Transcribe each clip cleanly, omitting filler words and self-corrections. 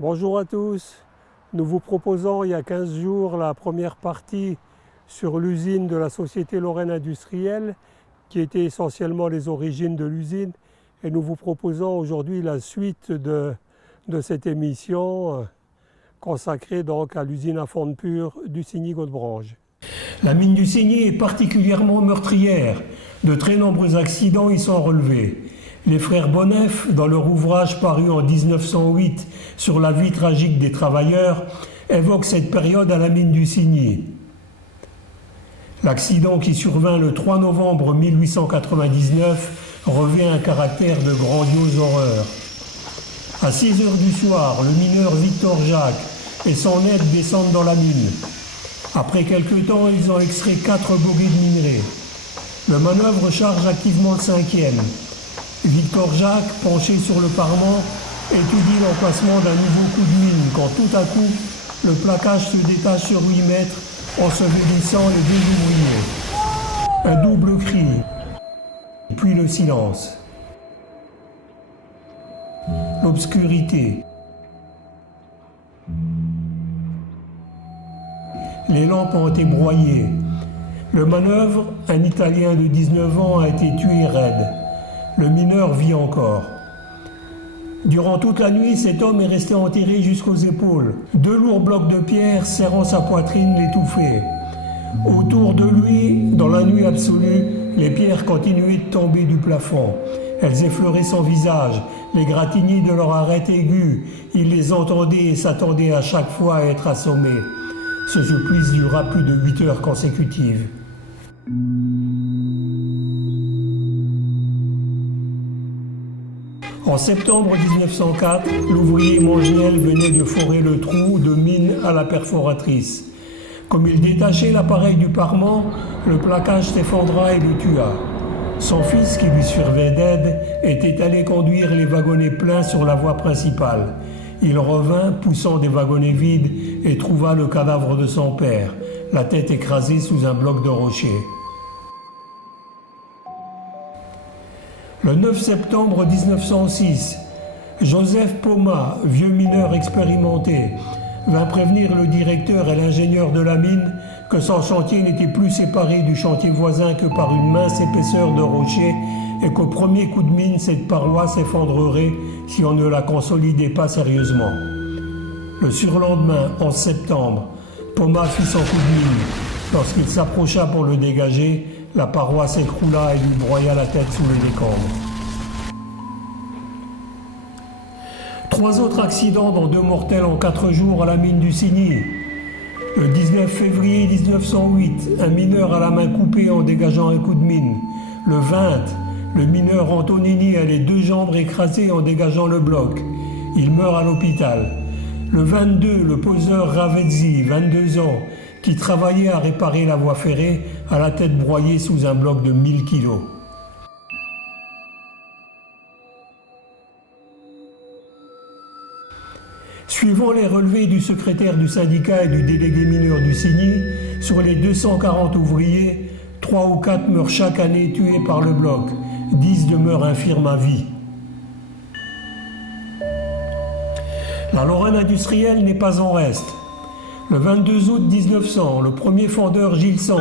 Bonjour à tous, nous vous proposons il y a 15 jours la première partie sur l'usine de la Société Lorraine Industrielle qui était essentiellement les origines de l'usine et nous vous proposons aujourd'hui la suite de cette émission consacrée donc à l'usine à fonte pure du Signy-Gaudebranche. La mine du Signy est particulièrement meurtrière, de très nombreux accidents y sont relevés. Les frères Bonnef, dans leur ouvrage paru en 1908 sur la vie tragique des travailleurs, évoquent cette période à la mine du Signy. L'accident qui survint le 3 novembre 1899 revêt un caractère de grandiose horreur. À 6 heures du soir, le mineur Victor Jacques et son aide descendent dans la mine. Après quelque temps, ils ont extrait 4 boguets de minerai. Le manœuvre charge activement le 5e. Victor Jacques, penché sur le parement, étudie l'emplacement d'un nouveau coup de mine quand tout à coup, le plaquage se détache sur 8 mètres, ensevelissant les 2 ouvriers. Un double cri, puis le silence. L'obscurité. Les lampes ont été broyées. Le manœuvre, un Italien de 19 ans, a été tué raide. Le mineur vit encore. Durant toute la nuit, cet homme est resté enterré jusqu'aux épaules. 2 lourds blocs de pierre serrant sa poitrine l'étouffaient. Autour de lui, dans la nuit absolue, les pierres continuaient de tomber du plafond. Elles effleuraient son visage, les gratignaient de leur arête aiguë. Il les entendait et s'attendait à chaque fois à être assommé. Ce supplice dura plus de 8 heures consécutives. En septembre 1904, l'ouvrier Mangeniel venait de forer le trou de mine à la perforatrice. Comme il détachait l'appareil du parement, le plaquage s'effondra et le tua. Son fils, qui lui servait d'aide, était allé conduire les wagonnets pleins sur la voie principale. Il revint, poussant des wagonnets vides, et trouva le cadavre de son père, la tête écrasée sous un bloc de rocher. Le 9 septembre 1906, Joseph Poma, vieux mineur expérimenté, vint prévenir le directeur et l'ingénieur de la mine que son chantier n'était plus séparé du chantier voisin que par une mince épaisseur de rocher et qu'au premier coup de mine, cette paroi s'effondrerait si on ne la consolidait pas sérieusement. Le surlendemain, 11 septembre, Poma fit son coup de mine. Lorsqu'il s'approcha pour le dégager, la paroi s'écroula et lui broya la tête sous les décombres. 3 autres accidents, dont 2 mortels en 4 jours à la mine du Signy. Le 19 février 1908, un mineur a la main coupée en dégageant un coup de mine. Le 20, le mineur Antonini a les 2 jambes écrasées en dégageant le bloc. Il meurt à l'hôpital. Le 22, le poseur Ravezzi, 22 ans, qui travaillait à réparer la voie ferrée, a la tête broyée sous un bloc de 1000 kilos. Suivant les relevés du secrétaire du syndicat et du délégué mineur du Signy, sur les 240 ouvriers, 3 ou 4 meurent chaque année tués par le bloc, 10 demeurent infirmes à vie. La Lorraine industrielle n'est pas en reste. Le 22 août 1900, le premier fondeur Gilles Sang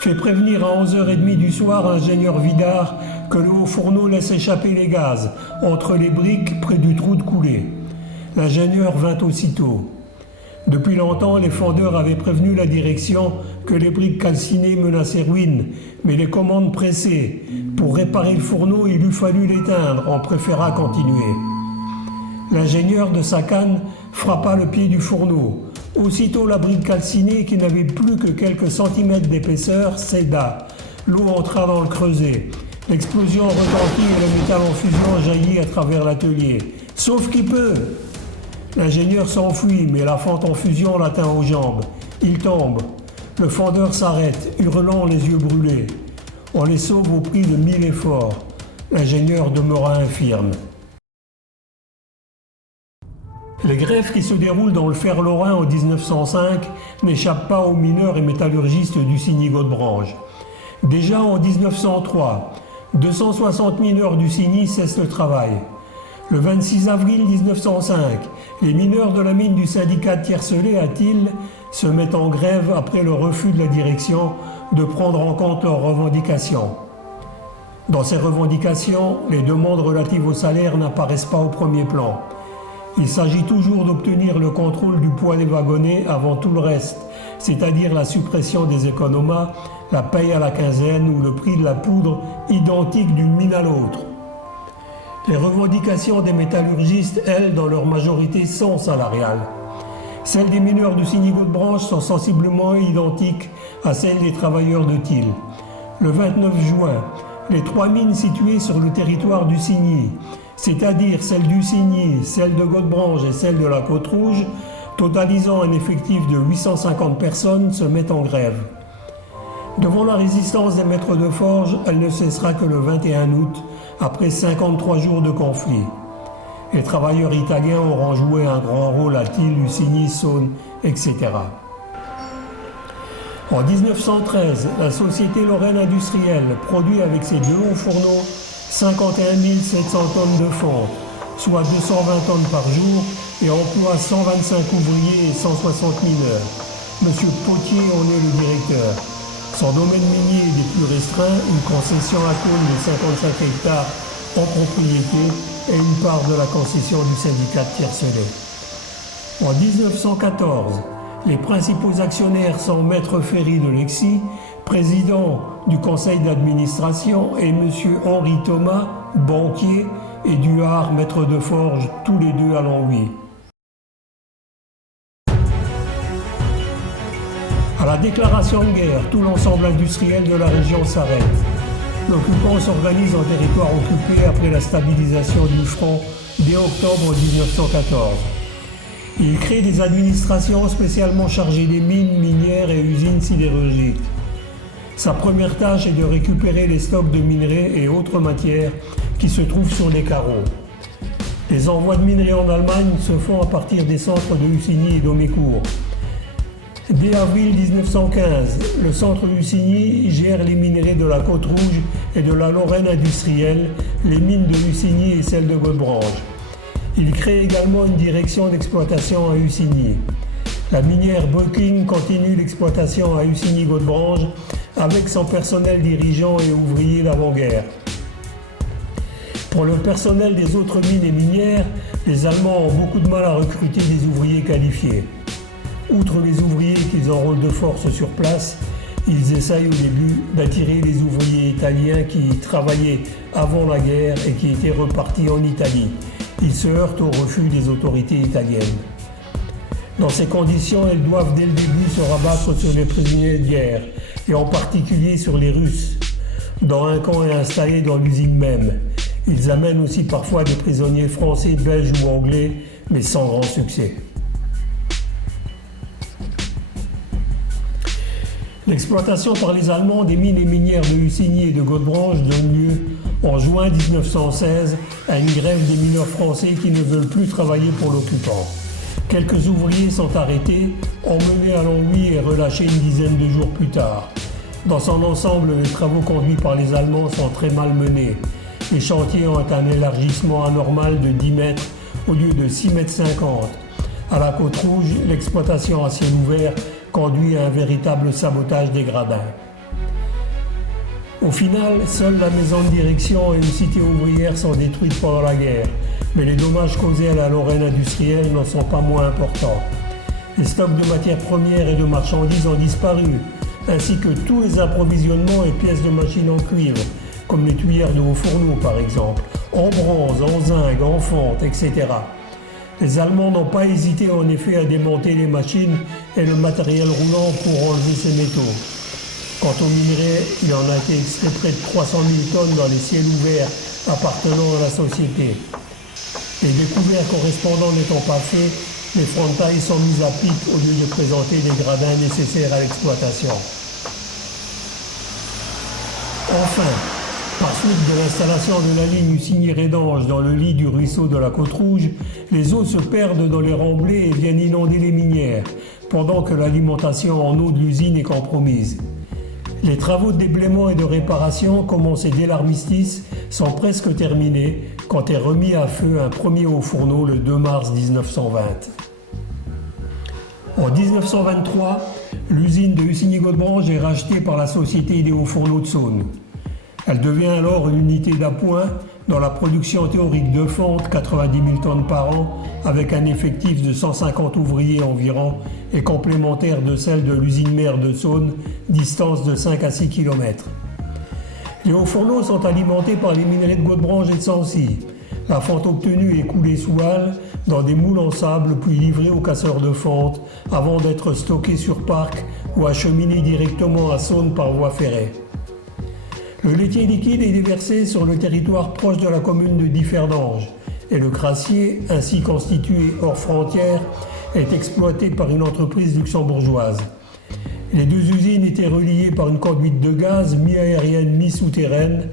fait prévenir à 11h30 du soir l'ingénieur Vidard que le haut fourneau laisse échapper les gaz entre les briques près du trou de coulée. L'ingénieur vint aussitôt. Depuis longtemps, les fondeurs avaient prévenu la direction que les briques calcinées menaçaient ruine, mais les commandes pressaient. Pour réparer le fourneau, il eût fallu l'éteindre, on préféra continuer. L'ingénieur de sa canne frappa le pied du fourneau. Aussitôt, la brique calcinée, qui n'avait plus que quelques centimètres d'épaisseur, céda. L'eau entra dans le creuset. L'explosion retentit et le métal en fusion jaillit à travers l'atelier. Sauf qui peut! L'ingénieur s'enfuit, mais la fente en fusion l'atteint aux jambes. Il tombe. Le fondeur s'arrête, hurlant les yeux brûlés. On les sauve au prix de 1000 efforts. L'ingénieur demeura infirme. Les grèves qui se déroulent dans le fer lorrain en 1905 n'échappent pas aux mineurs et métallurgistes du Signy-Gaudebranche. Déjà en 1903, 260 mineurs du Signy cessent le travail. Le 26 avril 1905, Les mineurs de la mine du syndicat de Tiercelé à Thil se mettent en grève après le refus de la direction de prendre en compte leurs revendications. Dans ces revendications, les demandes relatives au salaire n'apparaissent pas au premier plan. Il s'agit toujours d'obtenir le contrôle du poids des wagonnets avant tout le reste, c'est-à-dire la suppression des économas, la paye à la quinzaine ou le prix de la poudre identique d'une mine à l'autre. Les revendications des métallurgistes, elles, dans leur majorité, sont salariales. Celles des mineurs du Signy Gaudebranche sont sensiblement identiques à celles des travailleurs de Thil. Le 29 juin, les 3 mines situées sur le territoire du Signy, c'est-à-dire celle du Signy, celle de Gaudebranche et celle de la Côte-Rouge, totalisant un effectif de 850 personnes, se mettent en grève. Devant la résistance des maîtres de forge, elle ne cessera que le 21 août, après 53 jours de conflit. Les travailleurs italiens auront joué un grand rôle à Thil, Lusigny, Saône, etc. En 1913, la société Lorraine Industrielle produit avec ses 2 longs fourneaux 51 700 tonnes de fonte, soit 220 tonnes par jour, et emploie 125 ouvriers et 160 mineurs. Monsieur Potier en est le directeur. Son domaine minier est des plus restreints, une concession à Cône de 55 hectares en propriété et une part de la concession du syndicat de Tiercelé. En 1914, les principaux actionnaires sont Maître Ferry de Lexy, président du conseil d'administration, et M. Henri Thomas, banquier, et Duhard, maître de forge, tous les deux à Longwy. À la déclaration de guerre, tout l'ensemble industriel de la région s'arrête. L'occupant s'organise en territoire occupé après la stabilisation du front dès octobre 1914. Il crée des administrations spécialement chargées des mines, minières et usines sidérurgiques. Sa première tâche est de récupérer les stocks de minerais et autres matières qui se trouvent sur les carreaux. Les envois de minerais en Allemagne se font à partir des centres de Lusigny et d'Aumécourt. Dès avril 1915, le centre de Lusigny gère les minerais de la Côte-Rouge et de la Lorraine industrielle, les mines de Lusigny et celles de Gaudebranche. Il crée également une direction d'exploitation à Lusigny. La minière Böcking continue l'exploitation à Lusigny-Gaudebranche avec son personnel dirigeant et ouvrier d'avant-guerre. Pour le personnel des autres mines et minières, les Allemands ont beaucoup de mal à recruter des ouvriers qualifiés. Outre les ouvriers qu'ils ont rôle de force sur place, ils essayent au début d'attirer les ouvriers italiens qui travaillaient avant la guerre et qui étaient repartis en Italie. Ils se heurtent au refus des autorités italiennes. Dans ces conditions, elles doivent dès le début se rabattre sur les prisonniers de guerre, et en particulier sur les Russes. Dans un camp est installé dans l'usine même. Ils amènent aussi parfois des prisonniers français, belges ou anglais, mais sans grand succès. L'exploitation par les Allemands des mines et minières de Lusigny et de Gaudebranche donne lieu, en juin 1916, à une grève des mineurs français qui ne veulent plus travailler pour l'occupant. Quelques ouvriers sont arrêtés, emmenés à Longwy et relâchés une dizaine de jours plus tard. Dans son ensemble, les travaux conduits par les Allemands sont très mal menés. Les chantiers ont un élargissement anormal de 10 mètres au lieu de 6,50 mètres. À la Côte-Rouge, l'exploitation à ciel ouvert conduit à un véritable sabotage des gradins. Au final, seule la maison de direction et une cité ouvrière sont détruites pendant la guerre, mais les dommages causés à la Lorraine industrielle n'en sont pas moins importants. Les stocks de matières premières et de marchandises ont disparu, ainsi que tous les approvisionnements et pièces de machines en cuivre, comme les tuyères de hauts fourneaux par exemple, en bronze, en zinc, en fonte, etc. Les Allemands n'ont pas hésité en effet à démonter les machines et le matériel roulant pour enlever ces métaux. Quant aux minerais, il en a été extrait près de 300 000 tonnes dans les ciels ouverts appartenant à la société. Les découvertes correspondants n'étant pas faits, les frontailles sont mises à pic au lieu de présenter les gradins nécessaires à l'exploitation. Enfin, par suite de l'installation de la ligne Lusigny-Rédange dans le lit du ruisseau de la Côte-Rouge, les eaux se perdent dans les remblais et viennent inonder les minières, pendant que l'alimentation en eau de l'usine est compromise. Les travaux de déblaiement et de réparation, commencés dès l'armistice, sont presque terminés quand est remis à feu un premier haut fourneau le 2 mars 1920. En 1923, l'usine de Hussigny-Godebranche est rachetée par la Société des hauts fourneaux de Saône. Elle devient alors une unité d'appoint dans la production théorique de fonte, 90 000 tonnes par an, avec un effectif de 150 ouvriers environ et complémentaire de celle de l'usine mère de Saône, distance de 5 à 6 km. Les hauts fourneaux sont alimentés par les minerais de Godebranche et de Sancy. La fonte obtenue est coulée sous halle dans des moules en sable puis livrée aux casseurs de fonte avant d'être stockée sur parc ou acheminée directement à Saône par voie ferrée. Le laitier liquide est déversé sur le territoire proche de la commune de Differdange et le crassier, ainsi constitué hors frontières, est exploité par une entreprise luxembourgeoise. Les deux usines étaient reliées par une conduite de gaz mi-aérienne, mi-souterraine.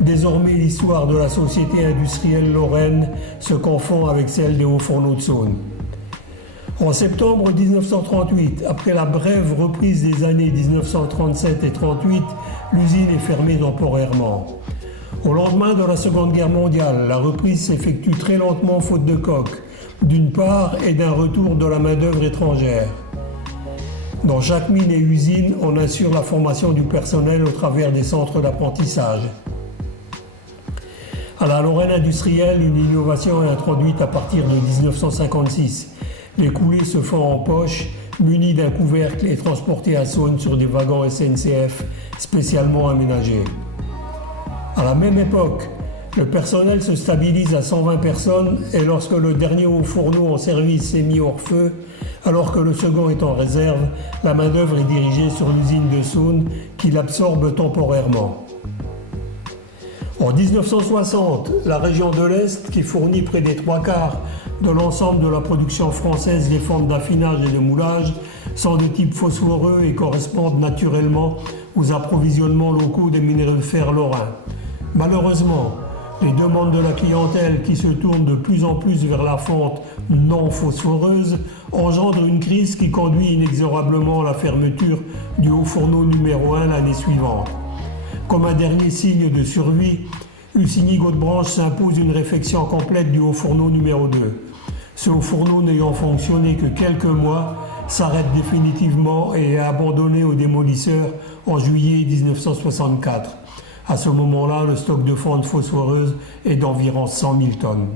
Désormais, l'histoire de la Société industrielle lorraine se confond avec celle des hauts fourneaux de Saône. En septembre 1938, après la brève reprise des années 1937 et 1938, l'usine est fermée temporairement. Au lendemain de la Seconde Guerre mondiale, la reprise s'effectue très lentement faute de coque, d'une part, et d'un retour de la main-d'œuvre étrangère. Dans chaque mine et usine, on assure la formation du personnel au travers des centres d'apprentissage. À la Lorraine industrielle, une innovation est introduite à partir de 1956. Les coulées se font en poche, munis d'un couvercle et transportés à Saône sur des wagons SNCF spécialement aménagés. À la même époque, le personnel se stabilise à 120 personnes et lorsque le dernier haut fourneau en service est mis hors feu, alors que le second est en réserve, la main-d'œuvre est dirigée sur l'usine de Saône qui l'absorbe temporairement. En 1960, la région de l'Est, qui fournit près des 3/4 de l'ensemble de la production française des fontes d'affinage et de moulage, sont de type phosphoreux et correspondent naturellement aux approvisionnements locaux des minerais de fer lorrains. Malheureusement, les demandes de la clientèle qui se tournent de plus en plus vers la fonte non phosphoreuse engendrent une crise qui conduit inexorablement à la fermeture du haut fourneau numéro 1 l'année suivante. Comme un dernier signe de survie, Hussigny-Godebranche s'impose une réfection complète du haut fourneau numéro 2. Ce haut fourneau n'ayant fonctionné que quelques mois, s'arrête définitivement et est abandonné aux démolisseurs en juillet 1964. À ce moment-là, le stock de fonte phosphoreuse est d'environ 100 000 tonnes.